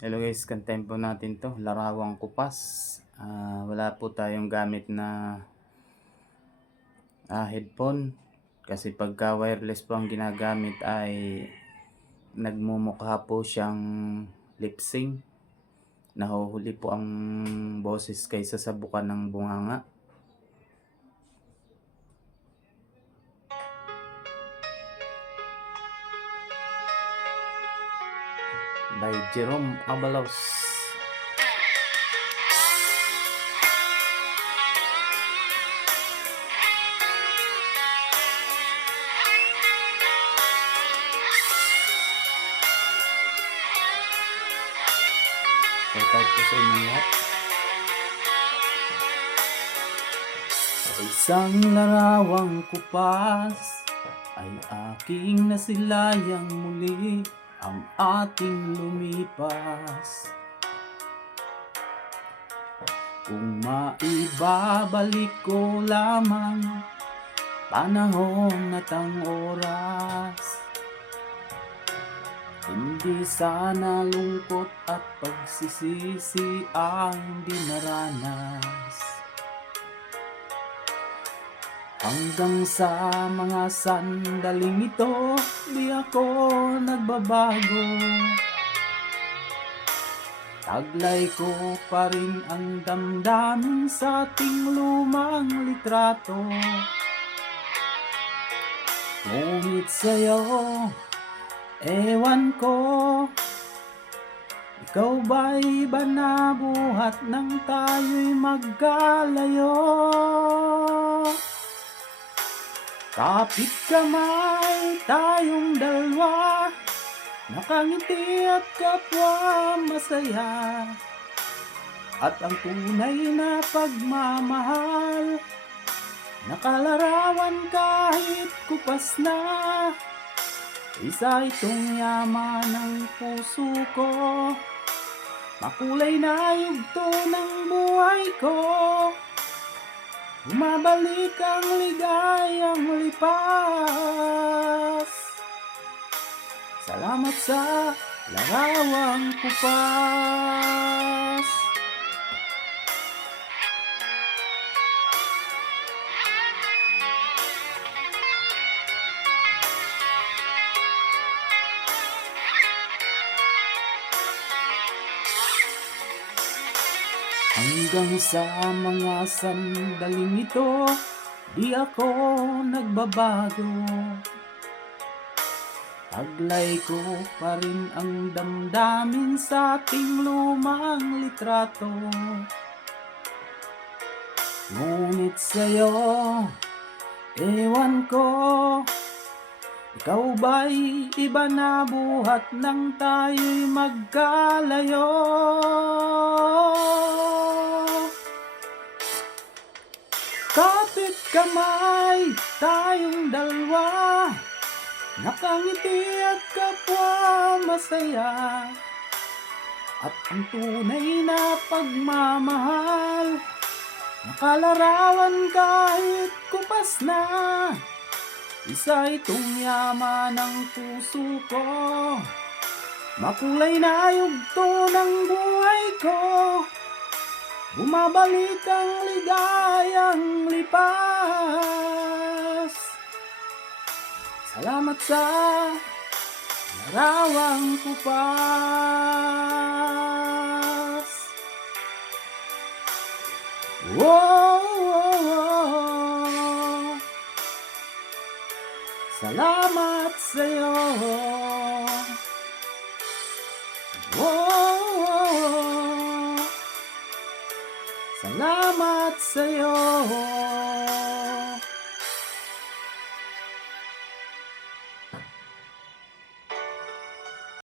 Hello guys, kantahin po natin to, Larawang Kupas. Wala po tayong gamit na headphone kasi pagka wireless po ang ginagamit ay nagmumukha po siyang lip sync. Nahuhuli po ang boses kaysa sa buka ng bunganga. By Jerome Abalos. Shout out po sa inyo lahat. Sa isang larawang kupas ay aking nasilayang muli ang ating lumipas. Kung maibabalik ko lamang panahon at ang oras, hindi sana lungkot at pagsisisi ang hindi naranas. Hanggang sa mga sandaling ito, di ako nagbabago. Taglay ko pa rin ang damdamin sa ating lumang litrato. Ngunit sa'yo, ewan ko, ikaw ba'y iba na buhat nang tayo'y magkalayo? Kapit kamay tayong dalawa, nakangiti at kapwa masaya. At ang tunay na pagmamahal, nakalarawan kahit kupas na. Isa itong yaman ng puso ko, makulay na yugto ng buhay ko. Bumabalik ang ligayang lipas. Salamat sa larawang kupas. Hanggang sa mga sandaling ito, di ako nagbabago. Taglay ko pa rin ang damdamin sa ating lumang litrato. Ngunit sa'yo, ewan ko, ikaw ba'y iba na buhat nang tayo'y magkalayo? Kapit kamay tayong dalawa, nakangiti at kapwa masaya. At ang tunay na pagmamahal, nakalarawan kahit kupas na. Isa itong yaman ng puso ko, makulay na yugto ng buhay ko. Bumabalik ang ligayang lipas. Salamat sa larawang kupas. Wow, salamat sa'yo. Wow, salamat sa'yo.